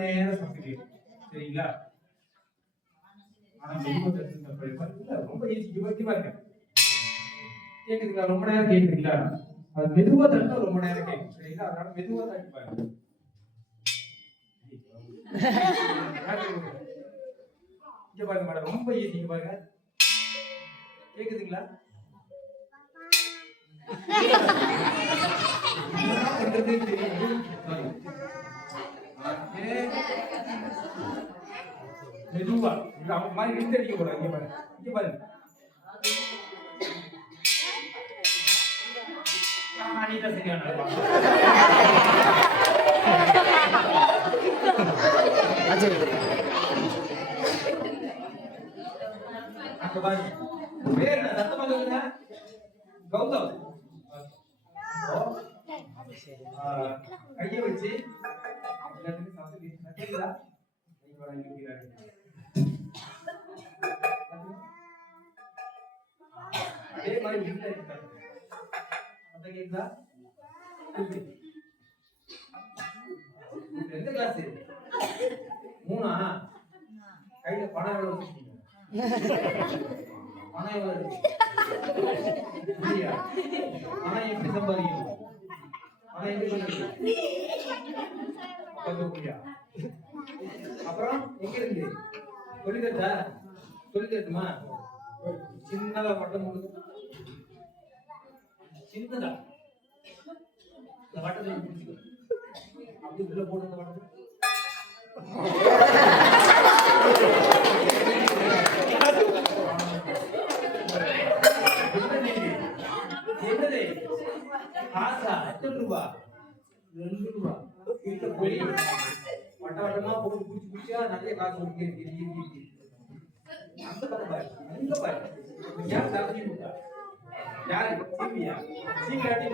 நேரம் சாப்பிட்டு சரிங்களா? ஆனா மெதுவா தட்டுங்க, ரொம்ப ஈஸி பாருங்க. கேக்குதுங்களா? ரொம்ப நேரம் கேக்குதுங்களா? அது மெதுவா தட்டினா ரொம்ப நேரம் கேட்கும் சரிங்களா? அதனால மெதுவா தட்டி பாருங்க. இங்க பாருங்க மேடம், ரொம்ப ஈஸி பாருங்க. கேக்குதுங்களா? மெதுவா அவங்க மாதிரி இழுத்து அடிக்க போறாங்க. இங்க பாருங்க, இங்க பாருங்க. பேர் சத்தமா சொல்லுங்க. கௌதம். கையை வச்சு எல்லாத்துக்கும் சாப்பிட்டு கேட்குதா? அதே மாதிரி கேக்குதா? எந்த கிளாஸ்? 3ஆ? கையில பணம் எவ்வளவு வச்சிருக்கீங்க? பணம் எவ்வளவு இருக்கு? பணம் எப்படி சம்பாதிக்கணும்? பணம் எப்படி பண்ணுவீங்க? அப்புறம் எங்க இருக்கு சொல்லித்தரா? சொல்லித்தரட்டுமா? சின்னதா வட்டம் போடுது, சின்னதா இந்த வட்டத்தை பிடிச்சிக்கோ, அப்படி உள்ள போடுங்க வட்டத்தை. என்னது காசா? எத்தனை ரூபா? 2 ரூபா. வீட்டுல போய் வட்ட வட்டமா போட்டு பிடிச்சா நிறைய காசு இருக்கு. அந்த பக்கம் பாரு, அங்க பாரு. யார் தரஞ்சி கொடுத்தா? யாரு? சீவியா? சீவியாட்டி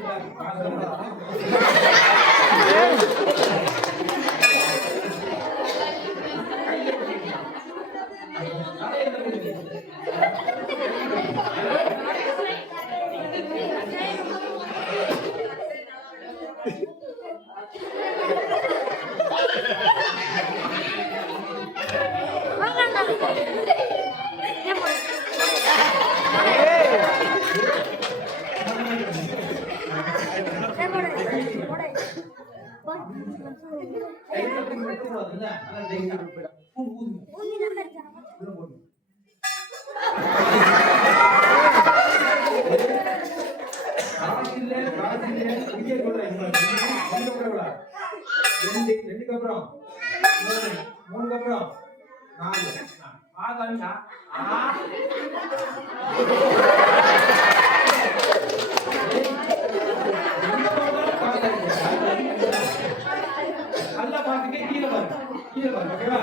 ரெண்டுக்கு அப்புறம் 3க்கு அப்புறம் 4 ஆகாண்டா நல்லா பாத்துக்க. கீழே பாரு, கீழே பாரு. ஓகேவா?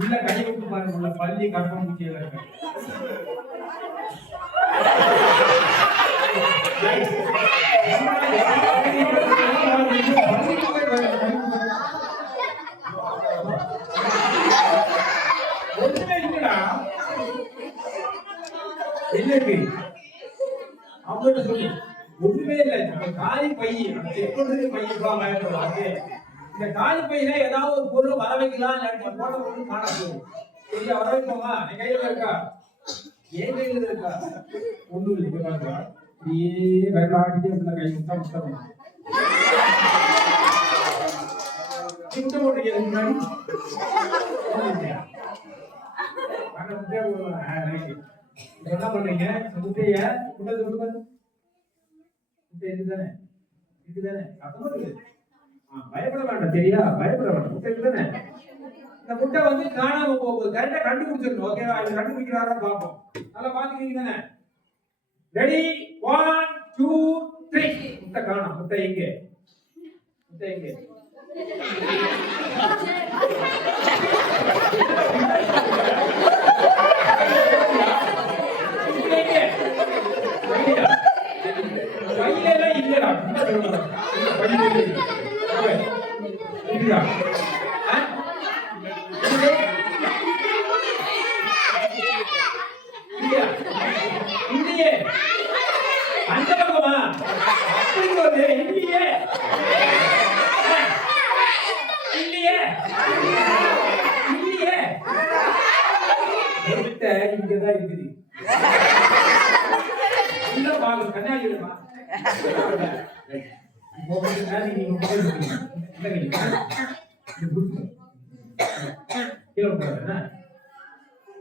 உள்ள கை விட்டு பாருங்க, உள்ள பள்ளி கட்டம் முக்கியம் இருக்கு. அவங்ககிட்ட சொல்லி ஒண்ணுமே இல்லை. காய் பை செக் பண்றது பையன் இந்த காலி பையில ஏதாவது ஒரு பொருள் வர வைக்கலாம், இல்லாட்டி போட்ட பொருள் காண போகும். சரியா, வர வைப்போமா? என் கையில இருக்கா? என் கையில இருக்கா? ஒண்ணும் இல்லை. இங்க பாருங்க, இப்படியே விளையாடிட்டே உள்ள கை முட்டா முட்டை முட்டை போட்டுருக்கீங்க முன்னாடி என்ன பண்றீங்க? முட்டைய இதுதானே இதுதானே பயப்பட வேண்டாம். சரியா, பயப்பட வேண்டாம். முட்டை இதுதானே. இந்த முட்டை வந்து காணாம போகுது. கரெக்டா கண்டுபிடிச்சிடணும். ஓகேவா? இதை கண்டுபிடிக்கிறாரா பார்ப்போம். நல்லா பாத்துக்கிறீங்க தானே? ரெடி, 1 2 3. முட்டை காணோம். முட்டை எங்க? முட்டை எங்க? அந்த பக்கமா இல்லையே இல்லையே இல்லையே இங்கதான் இருக்குது. இல்ல பாரு கண்ணாடிமா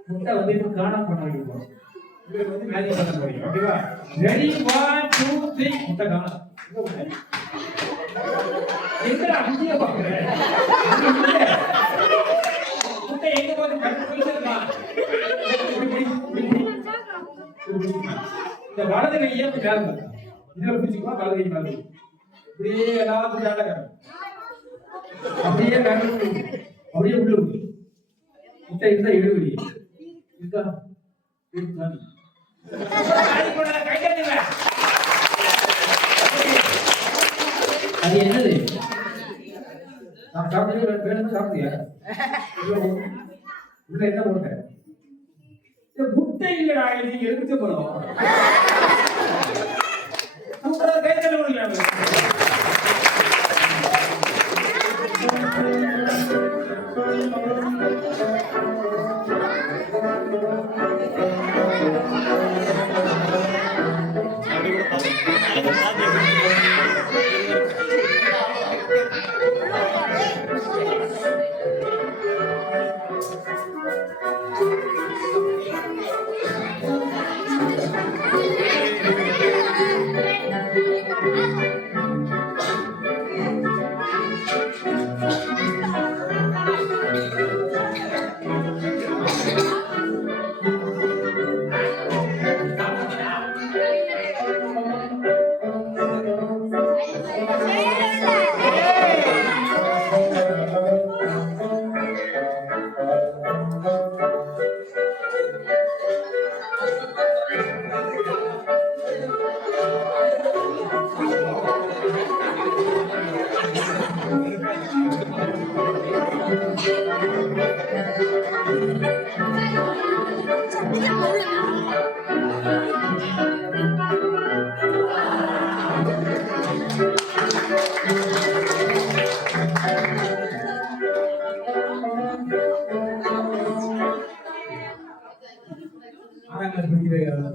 முட்டை வந்து இப்ப காணாம பண்ண வேண்டியிருக்கோம். வந்து மேஜிக் பண்ண போறீங்க. ஓகேவா? ரெடி, 1 2 3. முட்டை காணோம். எங்கடா அங்கேயே பாக்குறேன்? முட்டை எங்க போது கண்டுபிடிச்சிருக்கா? இந்த வலது கையை மேல இதுல பிடிச்சிக்கோ. வலது கை மேல இப்படியே எல்லாத்தையும் ஜாடகரம் அப்படியே மேல அப்படியே உள்ள முட்டை இருந்தா இடுவெளி இருக்கா? அது என்னது? நான் சாப்பிட்டு சாப்பிட்டியா? உள்ள என்ன போட்டேன்? முட்டை இல்லடா, இது எலுமிச்சை பழம். கைத்தல முடியல.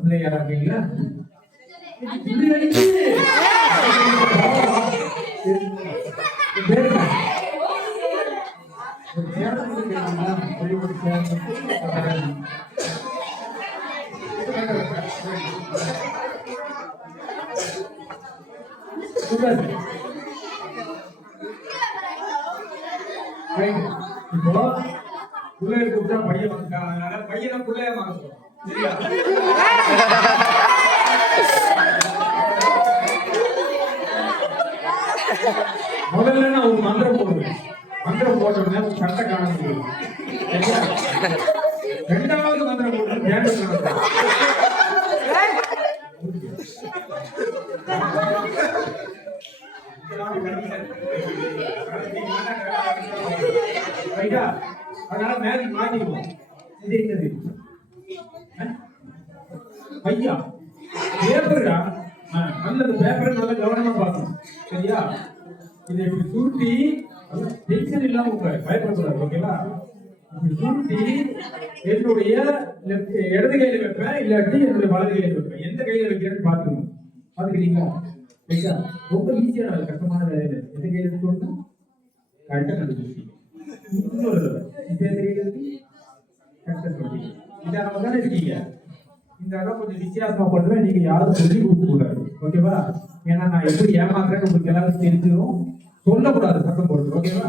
பிள்ளையாரா இருக்கீங்களா? இப்போ பிள்ளைய கூப்பிட்டா பையன் வந்துட்டான். அதனால பையனை பிள்ளைய வாங்க சொல்றோம். முதல்ல நான் ஒரு மந்திரம் போடுவேன். மந்திரம் போட்டோம்னா சட்டை காண முடியும். ரெண்டாவது மந்திரம் போட்டு தியானம் பண்ணணும். அதனால மேஜிக் மாத்திடுவோம். இது என்னது? பையா பேப்பரா? நல்லது. பேப்பரை நல்ல கவனமா பார்க்கணும். சரியா? இதை இப்படி சுருட்டி டென்ஷன் இல்லாம பயப்படக்கூடாது. ஓகேவா? சுருட்டி என்னுடைய இடது கையில வைப்பேன், இல்லாட்டி என்னுடைய வலது கையில வைப்பேன். எந்த கையில வைக்கிறேன்னு பாத்துக்கணும். பாத்துக்கிறீங்களா? ரொம்ப ஈஸியான வேலை, கஷ்டமான வேலை இல்லை. எந்த கையில எடுத்து கரெக்டா கண்டுபிடிச்சி இன்னொரு இப்ப எந்த கையில இருக்கு கரெக்டா சொல்லி இந்த அளவு தானே இருக்கீங்க. இந்த அளவு கொஞ்சம் வித்தியாசமா பண்ணுவேன். நீங்க யாரும் சொல்லி கொடுக்க கூடாது. ஓகேவா? ஏன்னா நான் எப்படி ஏமாத்துறேன்னு உங்களுக்கு எல்லாரும் தெரிஞ்சிடும். சொல்லக்கூடாது சத்தம் போடுறது. ஓகேவா?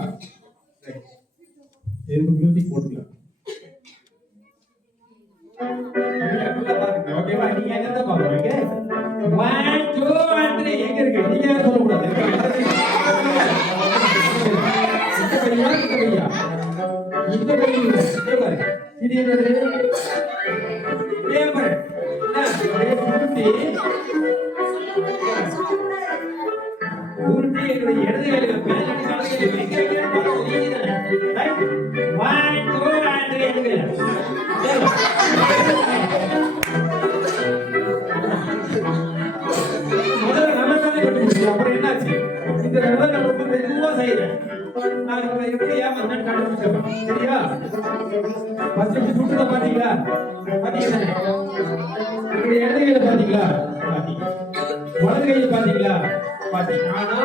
எதுக்கு மியூசிக் போட்டுக்கலாம். ஓகேவா? நீங்க எங்க பாருங்க. 1 2 3 எங்க இருக்கு? நீங்க சொல்லக்கூடாது. இந்த கையா இது என்னது? பேப்பர். உருட்டி என்னுடைய இடது கையில வைப்பேன், வலது கையில எங்க வைக்கிறேன். ரைட்? 1 2 3 எங்க முதல்ல நம்ம தானே கண்டுபிடிச்சோம். அப்புறம் என்னாச்சு? இந்த தடவை நம்ம ரொம்ப மெதுவா செய்யறேன். நான் எப்படி ஏமாந்தேன்னு கண்டுபிடிச்சேன். சரியா? ஃபர்ஸ்ட் இப்படி சுட்டுறத பாத்தீங்களா? பாத்தீங்களா? இப்படி இடது கையில பாத்தீங்களா? வலது கையில பாத்தீங்களா? பாத்தீங்க. ஆனா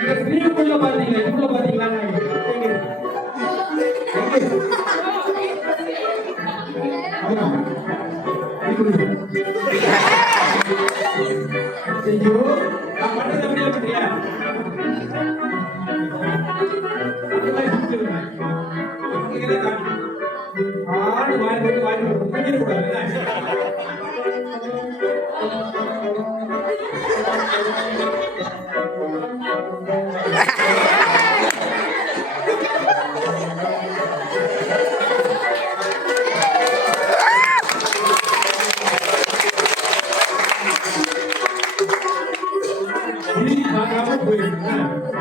இந்த ஃப்ரீக்குள்ள பாத்தீங்களா? இதுக்குள்ள பாத்தீங்களா? ஐயோ, நான் பண்ணது அப்படியே பண்றியா? ஆடு வாய் போட்டு வாய் போட்டு கூடாது. போயிருக்கேன்